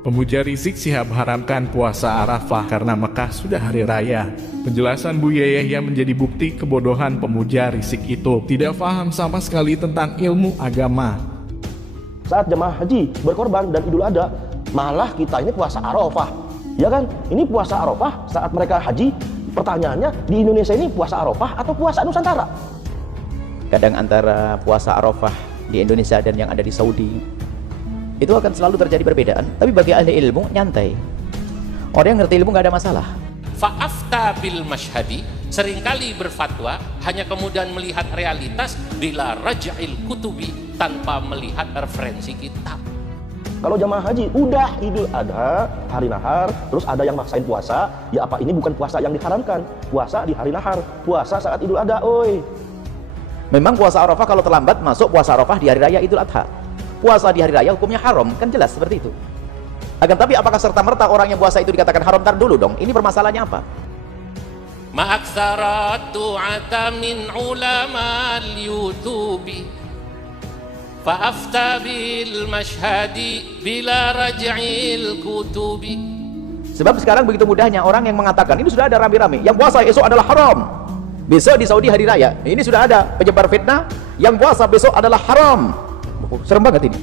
Pemuja Rizik Syihab haramkan puasa Arafah karena Mekah sudah hari raya. Penjelasan Buya Yahya menjadi bukti kebodohan pemuja Rizik itu tidak paham sama sekali tentang ilmu agama. Saat jemaah haji berkorban dan Idul Adha, malah kita ini puasa Arafah. Ya kan? Ini puasa Arafah saat mereka haji. Pertanyaannya, di Indonesia ini puasa Arafah atau puasa Nusantara? Kadang antara puasa Arafah di Indonesia dan yang ada di Saudi itu akan selalu terjadi perbedaan. Tapi bagi ahli ilmu nyantai. Orang yang ngerti ilmu nggak ada masalah. Fa'afta bil masyhadi, seringkali berfatwa hanya kemudian melihat realitas bila raja'il kutubi, tanpa melihat referensi kitab. Kalau jamaah haji udah Idul Adha, hari nahar, terus ada yang maksain puasa, ya apa ini bukan puasa yang diharamkan? Puasa di hari nahar, puasa saat Idul Adha, oi. Memang puasa Arafah kalau terlambat masuk puasa Arafah di hari raya Idul Adha. Puasa di hari raya hukumnya haram, kan jelas seperti itu. Akan tapi apakah serta-merta orang yang puasa itu dikatakan haram? Tar dulu dong, ini permasalahannya apa? Ma'aktsarat du'ata min ulama al-yutubi fa'afta bil masyhadi bila raj'il kutubi. Sebab sekarang begitu mudahnya orang yang mengatakan ini sudah ada rame-rame, yang puasa esok adalah haram. Besok di Saudi hari raya, ini sudah ada penyebar fitnah, yang puasa besok adalah haram. Serem banget ini.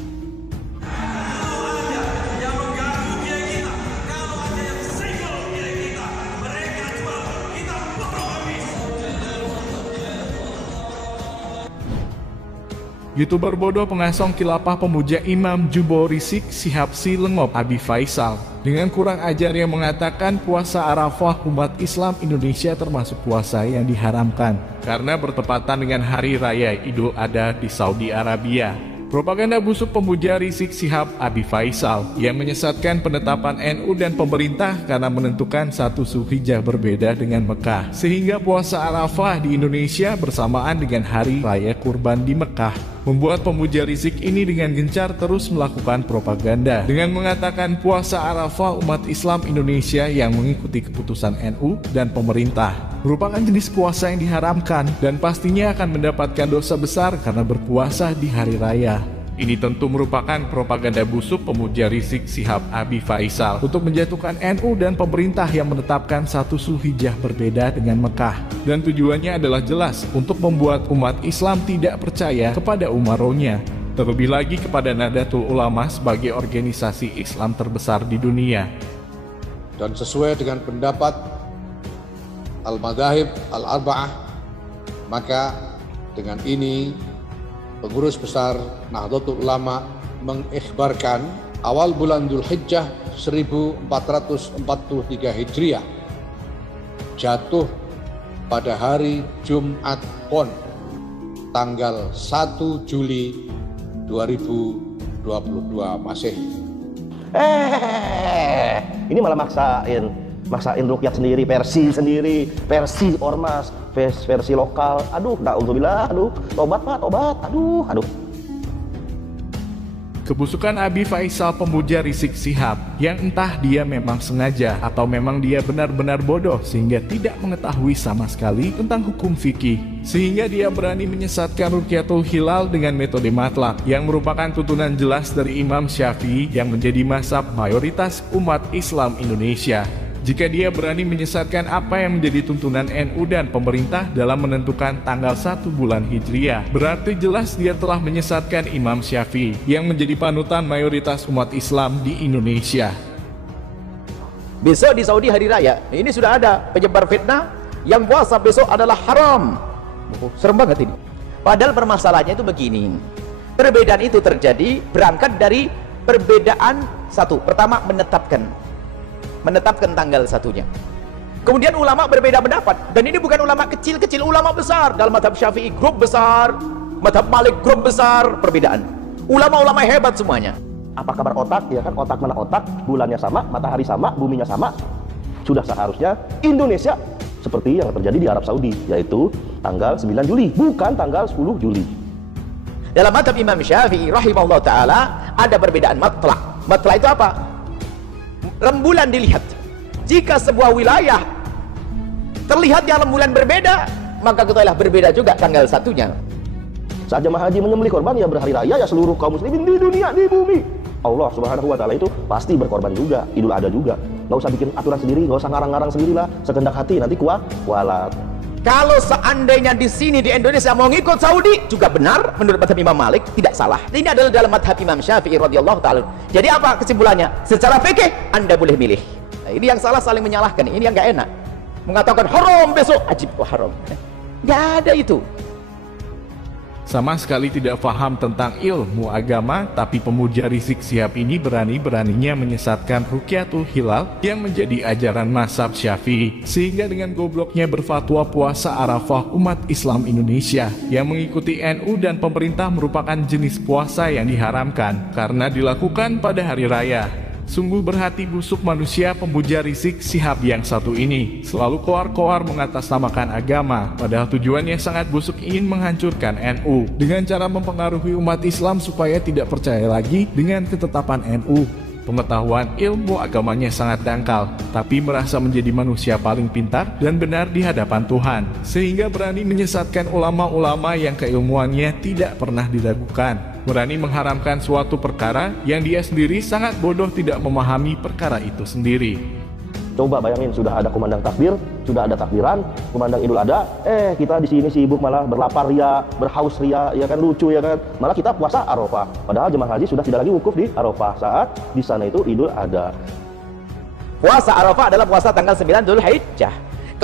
YouTuber bodoh pengasong kilapah pemuja Imam Jubo Rizik Syihab si lengop Abi Faisal dengan kurang ajar yang mengatakan puasa Arafah umat Islam Indonesia termasuk puasa yang diharamkan karena bertepatan dengan hari raya Idul Adha di Saudi Arabia. Propaganda busuk pemuja Rizik Syihab Abi Faisal yang menyesatkan penetapan NU dan pemerintah karena menentukan satu Zulhijjah berbeda dengan Mekah, sehingga puasa Arafah di Indonesia bersamaan dengan hari raya kurban di Mekah, membuat pemuja Rizik ini dengan gencar terus melakukan propaganda dengan mengatakan puasa Arafah umat Islam Indonesia yang mengikuti keputusan NU dan pemerintah merupakan jenis puasa yang diharamkan dan pastinya akan mendapatkan dosa besar karena berpuasa di hari raya. Ini tentu merupakan propaganda busuk pemuja Rizik Syihab Abi Faisal untuk menjatuhkan NU dan pemerintah yang menetapkan satu Zulhijjah berbeda dengan Mekah. Dan tujuannya adalah jelas untuk membuat umat Islam tidak percaya kepada umarohnya, terlebih lagi kepada Nahdlatul Ulama sebagai organisasi Islam terbesar di dunia. Dan sesuai dengan pendapat Al-Madzahib Al-Arba'ah, maka dengan ini pengurus besar Nahdlatul Ulama mengikhbarkan awal bulan Dzulhijjah 1443 Hijriah jatuh pada hari Jumat Pon tanggal 1 Juli 2022 Masehi. Ini malah maksain rukyat sendiri, versi ormas, versi lokal. Aduh, na'udzubillah, tobat Pak, tobat. Aduh. Kebusukan Abi Faisal pemuja Rizik Syihab yang entah dia memang sengaja atau memang dia benar-benar bodoh sehingga tidak mengetahui sama sekali tentang hukum fikih, sehingga dia berani menyesatkan Rukyatul Hilal dengan metode matlaq yang merupakan tuntunan jelas dari Imam Syafi'i yang menjadi mazhab mayoritas umat Islam Indonesia. Jika dia berani menyesatkan apa yang menjadi tuntunan NU dan pemerintah dalam menentukan tanggal 1 bulan Hijriah, berarti jelas dia telah menyesatkan Imam Syafi'i yang menjadi panutan mayoritas umat Islam di Indonesia. Besok di Saudi hari raya, ini sudah ada penyebar fitnah, yang puasa besok adalah haram. Serem banget ini. Padahal permasalahannya itu begini. Perbedaan itu terjadi berangkat dari perbedaan satu. Pertama, menetapkan tanggal satunya. Kemudian ulama berbeda pendapat, dan ini bukan ulama kecil-kecil, ulama besar. Dalam mazhab Syafi'i grup besar, mazhab Malik grup besar, perbedaan. Ulama-ulama hebat semuanya. Apa kabar otak? Ya kan, otak mana otak, bulannya sama, matahari sama, buminya sama. Sudah seharusnya Indonesia seperti yang terjadi di Arab Saudi, yaitu tanggal 9 Juli, bukan tanggal 10 Juli. Dalam mazhab Imam Syafi'i rahimahullah ta'ala ada perbedaan matlaq. Matlaq itu apa? Rembulan dilihat. Jika sebuah wilayah terlihat yang rembulan berbeda, maka ketahuilah berbeda juga tanggal satunya. Saat jemaah haji menyembelih korban ya berhari raya ya seluruh kaum muslimin di dunia, di bumi. Allah Subhanahu wa Ta'ala itu pasti berkorban juga, Idul Adha juga. Nggak usah bikin aturan sendiri, nggak usah ngarang-ngarang sendirilah, sekehendak hati nanti kualat. Kalau seandainya di sini di Indonesia mau ngikut Saudi juga benar menurut mazhab Imam Malik, tidak salah. Ini adalah dalam mazhab Imam Syafi'i radhiyallahu taala. Jadi apa kesimpulannya? Secara fikih Anda boleh milih. Nah, ini yang salah saling menyalahkan, ini yang nggak enak. Mengatakan haram besok, ajib haram. Nggak ada itu. Sama sekali tidak paham tentang ilmu agama, tapi pemuja Rizik Syihab ini berani-beraninya menyesatkan Rukyatul Hilal yang menjadi ajaran mazhab Syafi'i, sehingga dengan gobloknya berfatwa puasa Arafah umat Islam Indonesia yang mengikuti NU dan pemerintah merupakan jenis puasa yang diharamkan karena dilakukan pada hari raya. Sungguh berhati busuk manusia pemuja Rizik Syihab yang satu ini, selalu koar-koar mengatasnamakan agama, padahal tujuannya sangat busuk, ingin menghancurkan NU dengan cara mempengaruhi umat Islam supaya tidak percaya lagi dengan ketetapan NU. Pengetahuan ilmu agamanya sangat dangkal, tapi merasa menjadi manusia paling pintar dan benar di hadapan Tuhan, sehingga berani menyesatkan ulama-ulama yang keilmuannya tidak pernah diragukan. Berani mengharamkan suatu perkara yang dia sendiri sangat bodoh tidak memahami perkara itu sendiri. Coba bayangin, sudah ada kumandang takbir, sudah ada takbiran, kumandang Idul Adha, kita di sini sibuk malah berlapar ria, berhaus ria, ya kan, lucu ya kan. Malah kita puasa Arafah. Padahal jemaah haji sudah tidak lagi wukuf di Arafah saat di sana itu Idul Adha. Puasa Arafah adalah puasa tanggal 9 Dzulhijjah.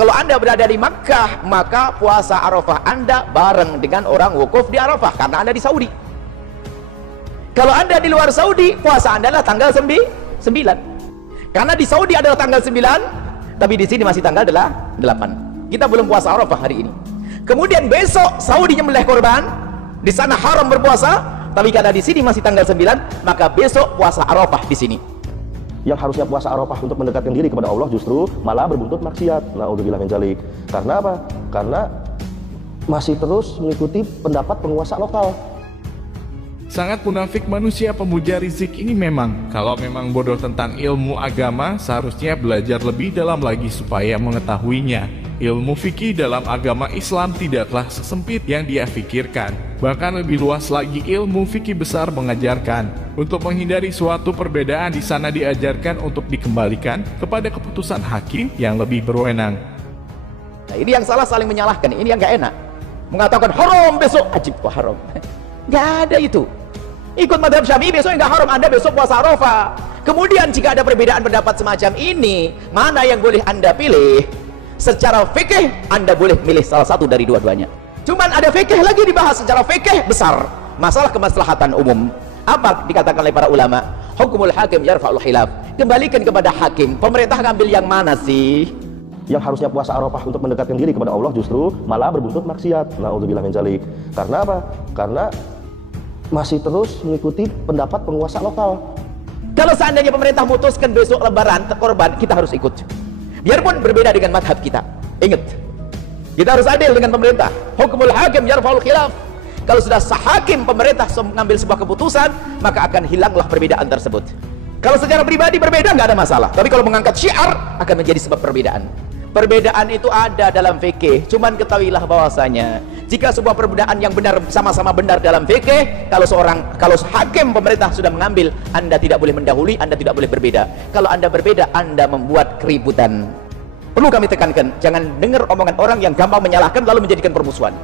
Kalau Anda berada di Makkah, maka puasa Arafah Anda bareng dengan orang wukuf di Arafah karena Anda di Saudi. Kalau Anda di luar Saudi, puasa Anda adalah tanggal 9. Karena di Saudi adalah tanggal 9, tapi di sini masih tanggal 8. Kita belum puasa Arafah hari ini. Kemudian besok Saudi nyembelih korban, di sana haram berpuasa, tapi karena di sini masih tanggal 9, maka besok puasa Arafah di sini. Yang harusnya puasa Arafah untuk mendekatkan diri kepada Allah justru malah berbuntut maksiat. Na'udzubillah min dzalik. Karena apa? Karena masih terus mengikuti pendapat penguasa lokal. Sangat munafik manusia pemuja Rizik ini memang. Kalau memang bodoh tentang ilmu agama, seharusnya belajar lebih dalam lagi supaya mengetahuinya. Ilmu fikih dalam agama Islam tidaklah sesempit yang dia pikirkan. Bahkan lebih luas lagi ilmu fikih besar mengajarkan. Untuk menghindari suatu perbedaan di sana diajarkan untuk dikembalikan kepada keputusan hakim yang lebih berwenang. Nah, ini yang salah saling menyalahkan, ini yang nggak enak. Mengatakan haram besok, ajib haram. Nggak ada itu. Ikut mazhab Syafi'i besok nggak haram, Anda besok puasa Arafah. Kemudian jika ada perbedaan pendapat semacam ini, mana yang boleh Anda pilih? Secara fikih Anda boleh milih salah satu dari dua-duanya. Cuman ada fikih lagi dibahas secara fikih besar, masalah kemaslahatan umum. Apa dikatakan oleh para ulama? Hukumul hakim yarfa'ul khilaf. Kembalikan kepada hakim. Pemerintah ngambil yang mana sih? Yang harusnya puasa Arafah untuk mendekatkan diri kepada Allah justru malah berbuntut maksiat. Na'udzubillah min dzalik. Karena apa? Karena masih terus mengikuti pendapat penguasa lokal. Kalau seandainya pemerintah memutuskan besok lebaran korban, kita harus ikut. Biarpun berbeda dengan madhab kita. Ingat, kita harus adil dengan pemerintah. Hukumul hakim yarfa'ul khilaf. Kalau sudah sehakim pemerintah mengambil sebuah keputusan, maka akan hilanglah perbedaan tersebut. Kalau secara pribadi berbeda nggak ada masalah, tapi kalau mengangkat syiar akan menjadi sebab perbedaan. Perbedaan itu ada dalam fikih, cuman ketahuilah bahwasanya jika sebuah perbedaan yang benar sama-sama benar dalam fikih, kalau hakim pemerintah sudah mengambil, Anda tidak boleh mendahului, Anda tidak boleh berbeda. Kalau Anda berbeda, Anda membuat keributan. Perlu kami tekankan, jangan dengar omongan orang yang gampang menyalahkan lalu menjadikan permusuhan.